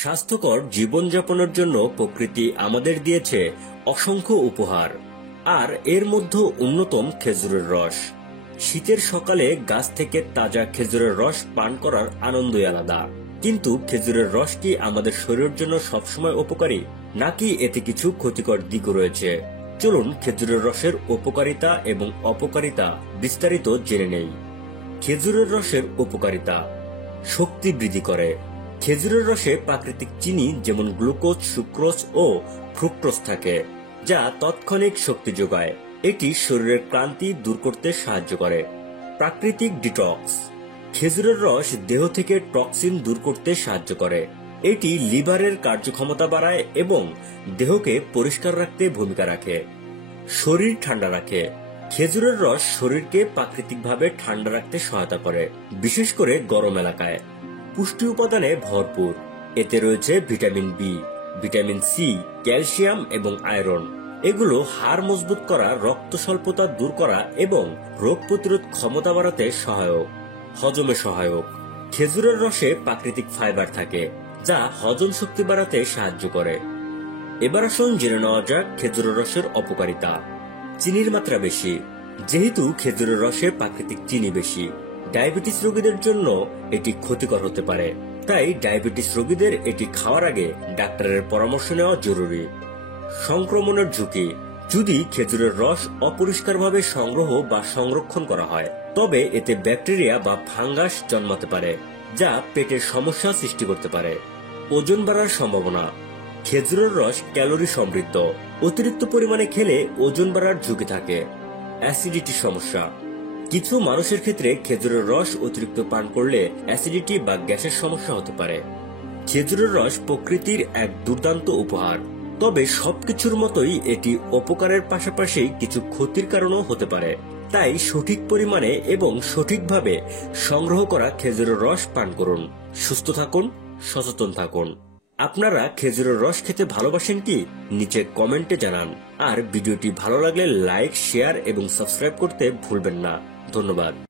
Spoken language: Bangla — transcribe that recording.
স্বাস্থ্যকর জীবনযাপনের জন্য প্রকৃতি আমাদের দিয়েছে অসংখ্য উপহার, আর এর মধ্যে অন্যতম খেজুরের রস। শীতের সকালে গাছ থেকে তাজা খেজুরের রস পান করার আনন্দই আলাদা। কিন্তু খেজুরের রস কি আমাদের শরীরের জন্য সবসময় উপকারী, নাকি এতে কিছু ক্ষতিকর দিকও রয়েছে? চলুন খেজুরের রসের উপকারিতা এবং অপকারিতা বিস্তারিত জেনে নেই। খেজুরের রসের উপকারিতা: শক্তি বৃদ্ধি করে। খেজুরের রসে প্রাকৃতিক চিনি যেমন গ্লুকোজ, সুক্রোজ ও ফ্রুক্টোজ থাকে, যা তাৎক্ষণিক শক্তি যোগায়। এটি শরীরের ক্লান্তি দূর করতে সাহায্য করে। প্রাকৃতিক ডিটক্স: খেজুরের রস দেহ থেকে টক্সিন দূর করতে সাহায্য করে। এটি লিভারের কার্যক্ষমতা বাড়ায় এবং দেহকে পরিষ্কার রাখতে ভূমিকা রাখে। শরীর ঠান্ডা রাখে: খেজুরের রস শরীরকে প্রাকৃতিকভাবে ঠান্ডা রাখতে সহায়তা করে, বিশেষ করে গরম এলাকায়। পুষ্টি উপাদানে ভরপুর। এতে রয়েছে vitamin B, vitamin C, calcium এবং আয়রন। এগুলো হাড় মজবুত করা, রক্ত স্বল্পতা দূর করা এবং রোগ প্রতিরোধ ক্ষমতা বাড়াতে সহায়ক। হজমে সহায়ক: খেজুরের রসে প্রাকৃতিক ফাইবার থাকে, যা হজম শক্তি বাড়াতে সাহায্য করে। এবার আসুন জেনে নেওয়া যাক খেজুরের রসের অপকারিতা। চিনির মাত্রা বেশি: যেহেতু খেজুরের রসে প্রাকৃতিক চিনি বেশি, ডায়াবেটিস রোগীদের জন্য এটি ক্ষতিকর হতে পারে। তাই ডায়াবেটিস রোগীদের এটি খাওয়ার আগে ডাক্তারের পরামর্শ নেওয়া জরুরি। সংক্রমণের ঝুঁকি: যদি খেজুরের রস অপরিষ্কারভাবে সংগ্রহ বা সংরক্ষণ করা হয়, তবে এতে ব্যাকটেরিয়া বা ফাঙ্গাস জন্মাতে পারে, যা পেটের সমস্যা সৃষ্টি করতে পারে। ওজন বাড়ার সম্ভাবনা: খেজুরের রস ক্যালোরি সমৃদ্ধ। অতিরিক্ত পরিমাণে খেলে ওজন বাড়ার ঝুঁকি থাকে। অ্যাসিডিটি সমস্যা: কিছু মানুষের ক্ষেত্রে খেজুরের রস অতিরিক্ত পান করলে অ্যাসিডিটি বা গ্যাসের সমস্যা হতে পারে। খেজুরের রস প্রকৃতির এক দুর্দান্ত উপহার, তবে সবকিছুর মতোই এটি উপকারের পাশাপাশি কিছু ক্ষতির কারণও হতে পারে। তাই সঠিক পরিমাণে এবং সঠিকভাবে সংগ্রহ করা খেজুরের রস পান করুন। সুস্থ থাকুন, সচেতন থাকুন। আপনারা খেজুরের রস খেতে ভালোবাসেন কি? নিচে কমেন্টে জানান। আর ভিডিওটি ভালো লাগলে লাইক, শেয়ার এবং সাবস্ক্রাইব করতে ভুলবেন না। ধন্যবাদ।